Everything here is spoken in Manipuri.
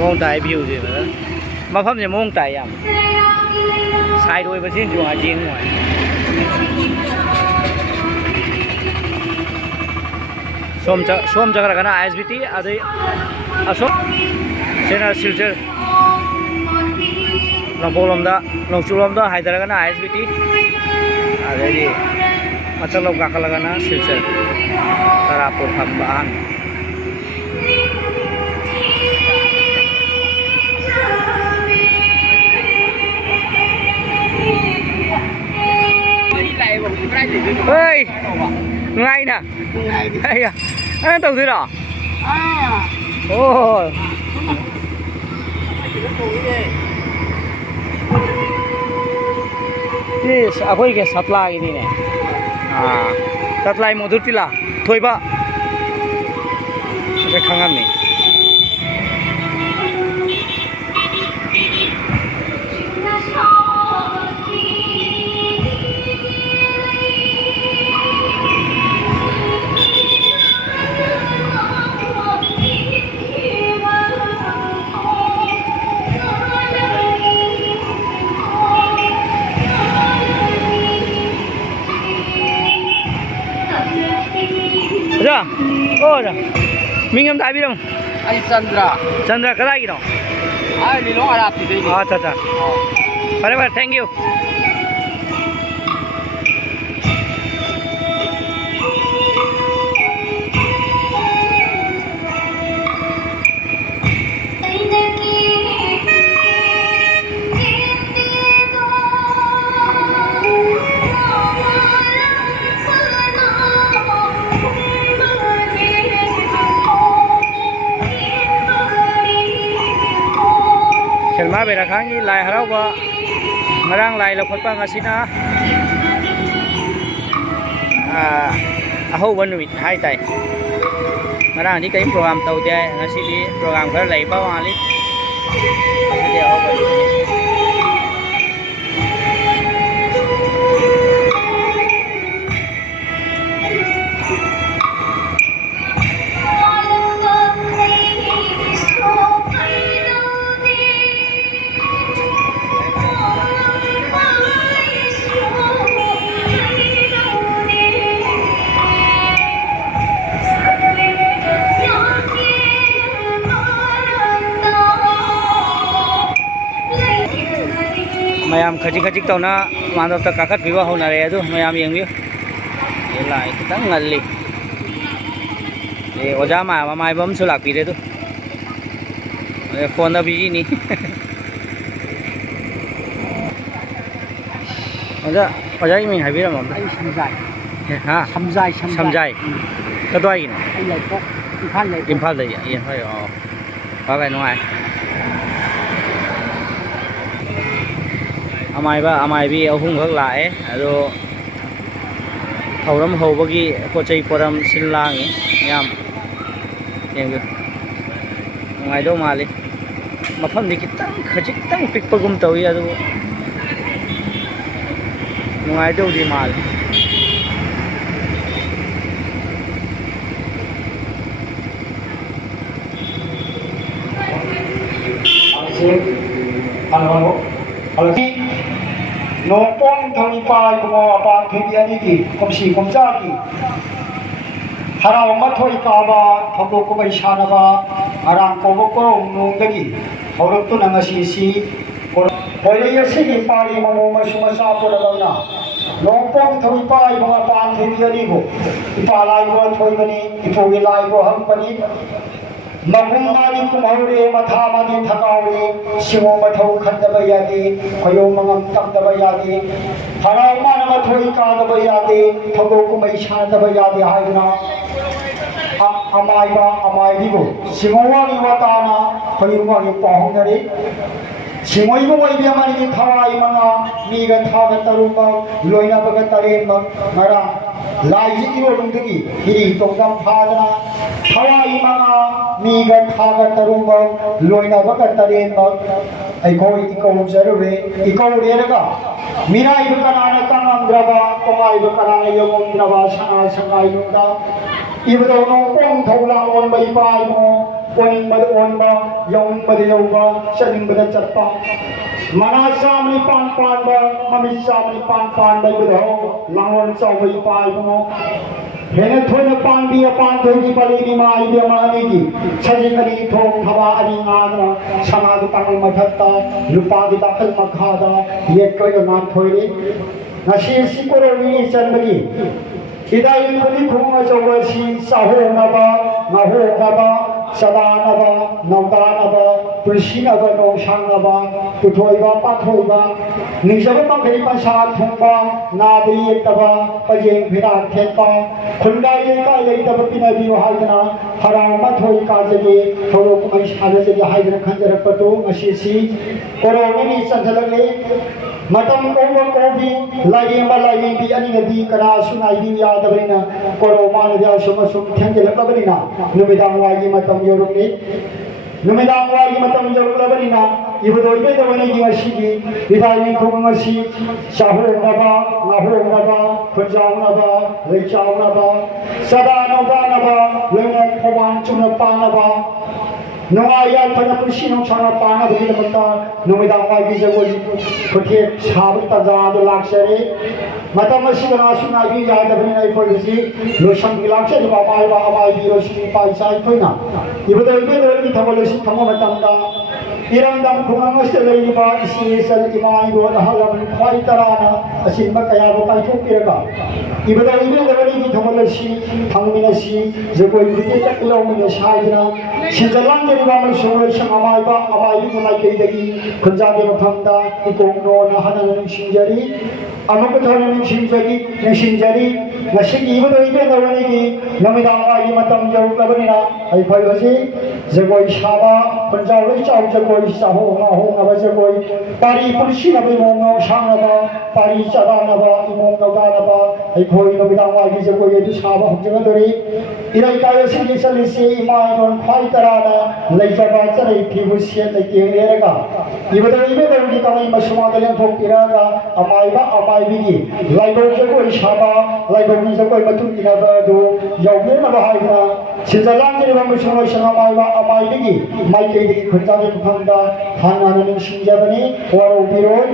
มองตายวิวสิมันมาพับจะมองตายยังสายโดยประสิทธิ์อยู่หาจริงหน่อยส้มจะกระกันนะ SBT อะไรส้มเซนาซิลเจอร์ลองโปลมด้าลองชูลมด้าไฮเดอร์กันนะ SBT อะไรดีมาจะลงกักกันนะซิลเจอร์ตราปูพันบ้านเฮ้ยไงน่ะไอ้อะไอ้ตรงนี้หรอโอ้นี่aku ini satla ini nih satla motor tila thoi ba sampai kangen nih Dạ, ô dạ, mình em đại biết không? Anh Chandra. Chandra cái gì đó? Ai đi nó Arab thì đi. अच्छा अच्छा. Bye, thank you. Selma berakhangi lai harau ba ngarang lai lokot pa ngasina aho banwit hai tai ngarang ni kai program tau dia ngasi di program kar lai ba wali dia aho banwit mayam khajik tau na mandap ta kakat biwa ho na re adu mayam yeng bi ye lai kitang ngalli e oja ma mai bam su lak pi re tu e phone da busy ni oja mình hai bi ra mom Anh Samjai. ha Samjai. samjai ka doi ni Anh lại có Imphalเลยอ่ะเฮ้ยอ๋อว่าไปน้อยamai bi ahung khak lai ado thoram ho bagi pochai poram sinlangi yam yeng ngai do mali mafam ni kitang khajik tang pikpagum tawi ado ngai do di mal Halo ki nopong thami pai ko apang phi ani ki komsi komja ki harau mathoi ka ba thobo ko bai shana ba arang ko ko nung dagi horok to nang si ko hoye yasi ki pari mo ma suma sa ko na nopong thami pai ko apang phi ani ko ipalai ko thoi bani ipogi lai ko ham pani Mahumani kumhaure mathamani thakaure simo mathau khandaba yade koyo mangam tamdaba yade harau mana mathoi kadaba yade thogo kumai shandaba yade haina amai bigo simo wani watana koyo wani pahongare simo ibo wai biamani ni thawai manga miga thaga taruma loina baga tarema ngara lai ji ro lungdagi hiri tongdam phadana thawai manga miga thaga taruma loina baga tarema ai koi iko jarure iko rega mirai bukanana kanandraba komai bukanana yomondraba sana sangai nunda ibado no pong thola on bai pai mo ꯑꯣꯏꯅꯤꯡꯕꯗ ꯑꯣꯟꯕ ꯌꯧꯅꯤꯡꯕꯗ ꯌꯧꯕ ꯆꯠꯅꯤꯡꯕꯗ ꯆꯠꯄ ꯃꯅꯥ ꯆꯥꯝꯃ ꯅꯤꯄꯥꯟ ꯄꯥꯟꯕ ꯃꯃꯤꯠ ꯆꯥꯝꯃ ꯅꯤꯄꯥꯟ ꯄꯥꯟꯕ ꯏꯕꯨꯙꯧ ꯂꯥꯡꯂꯣꯟ ꯆꯥꯎꯕ ꯏꯄꯥ ꯏꯕꯨꯡꯉꯣ ꯍꯦꯟꯅ ꯊꯣꯏꯅ ꯄꯥꯟꯕꯤ ꯑꯄꯥꯟꯊꯣꯏꯒꯤ ꯄꯔꯤꯒꯤ ꯃꯥ ꯏꯕꯦꯝꯃ ꯑꯅꯤꯒꯤ ꯁꯖꯤꯛ ꯑꯅꯤ ꯊꯣꯡ ꯊꯕꯥ ꯑꯅꯤ ꯉꯥꯗꯅ ꯁꯅꯥꯒꯤ ꯇꯥꯡꯀꯜ ꯃꯊꯛꯇ ꯂꯨꯄꯥꯒꯤ ꯇꯥꯡꯀꯜ ꯃꯈꯥꯗ ꯌꯦꯠꯀꯣꯏꯗ ꯉꯥꯟꯊꯣꯏꯔꯤ ꯉꯁꯤ ꯑꯁꯤ ꯀꯣꯔꯣꯝꯒꯤ ꯆꯟꯕꯒꯤ ꯍꯤꯗꯥꯏ ꯈꯨꯗꯤ ꯈꯣꯡ ꯑꯆꯧꯕ ꯑꯁꯤ ꯆꯥꯍꯣꯡꯅꯕ ꯉꯥꯍꯣꯡꯅꯕ ꯆꯗꯥꯅꯕ ꯅꯧꯗꯥꯅꯕ ꯄꯨꯟꯁꯤꯅꯕ ꯅꯣꯡꯁꯥꯡꯅꯕ ꯄꯨꯊꯣꯏꯕ ꯄꯥꯊꯣꯏꯕ ꯅꯤꯡꯖꯕ ꯃꯈꯩ ꯄꯟꯁꯥ ꯊꯨꯡꯕ ꯅꯥꯕ ꯌꯦꯛꯇꯕ ꯄꯌꯦꯡ ꯐꯤꯔꯥꯛ ꯊꯦꯠꯄ ꯈꯨꯟꯗꯥꯏ ꯂꯩꯀꯥꯏ ꯂꯩꯇꯕ ꯄꯤꯅꯕꯤꯌꯨ ꯍꯥꯏꯗꯅ ꯍꯔꯥꯎ ꯃꯊꯣꯏ ꯀꯥꯖꯒꯦ ꯊꯧꯔꯣꯛ ꯀꯨꯝꯍꯩ ꯁꯥꯟꯅꯖꯒꯦ ꯍꯥꯏꯗꯅ ꯈꯟꯖꯔꯛꯄꯗꯨ ꯉꯁꯤꯁꯤ ꯀꯣꯔꯣꯅꯤꯅꯤ ꯆꯟꯁꯤꯜꯂꯛꯂꯤ ꯃꯇꯝ ꯀꯧꯕ ꯀꯧꯕꯤ ꯂꯥꯏꯔꯦꯝꯕ ꯂꯥꯏꯔꯦꯝꯕꯤ ꯑꯅꯤꯅꯗꯤ ꯀꯅꯥꯁꯨ ꯉꯥꯏꯕꯤꯌꯨ ꯌꯥꯗꯕꯅꯤ나 ꯀꯣꯔꯣ ꯃꯥꯅꯗꯤ ꯑꯁꯨꯝ ꯊꯦꯡꯖꯤꯜꯂꯛꯂꯕꯅꯤ나 ꯅꯨꯃꯤꯗꯥꯡ ꯋꯥꯏꯒꯤ ꯃꯇꯝ ꯌꯧꯔꯛꯂꯤ ꯅꯨꯃꯤꯗꯥꯡ ꯋꯥꯏꯒꯤ ꯃꯇꯝ ꯌꯧꯔꯛꯂꯕꯅꯤ나 이브도이베도원에게 마시기 이다이 공마시 자호나바 나호나바 군자오나바 레이자오나바 사다노바나바 랭의 포만 중의 빠나바 농아야 번역을 신용창을 빠나버리다부터 농이당 와기 저고지 그렇게 사부터 자도 락셔리 마담을 시거나 수나기 야다버리나 이포리지 로션기 락셔리 바바이와 아바이 비로시기 바이사이 토이나 이브도이베도원이 더벌로시 통화마땅다 이런 당 공항에서 레이바 이시에서 이마이로 하려면 과이 따라나 아신바 까야로 까이토 끼러가 이보다 이변들이 더벌로시 당민의시 저거 이렇게 딱 올라오는 샤이나 신절랑들이 밤을 숨을 쉬 아마이바 아마이비 마이케이데기 근자게 못한다 이 공로나 하나는 신절이 아무것도 하는 신절이 나시기 이보다 이변들이 너미당와 이 마땅 저울까버리나 아이 벌거지 저거 샤바 근자로 짜오저거 사호나호나바 저거이 파리 불시나바 이몽노 상나바 파리 짜다나바 이몽노 가나바 이 고이노비당 와기 저거이도 사바 혹정들이 이라이까요 생기살리시 이마이론 과이따라나 레이자바 짜레이 피부시에 레이게레가 이보다 이베더기 까마이 마수마들량 독이라가 아마이바 아마이비기 라이도 저거이 사바 라이도기 저거이 마뚱이나바도 여기에나바 하이나 진짜랑들이 마무시노 상아마이바 아마이비기 마이케이디기 근자게 북한다 하나는 신자분이 와로 비로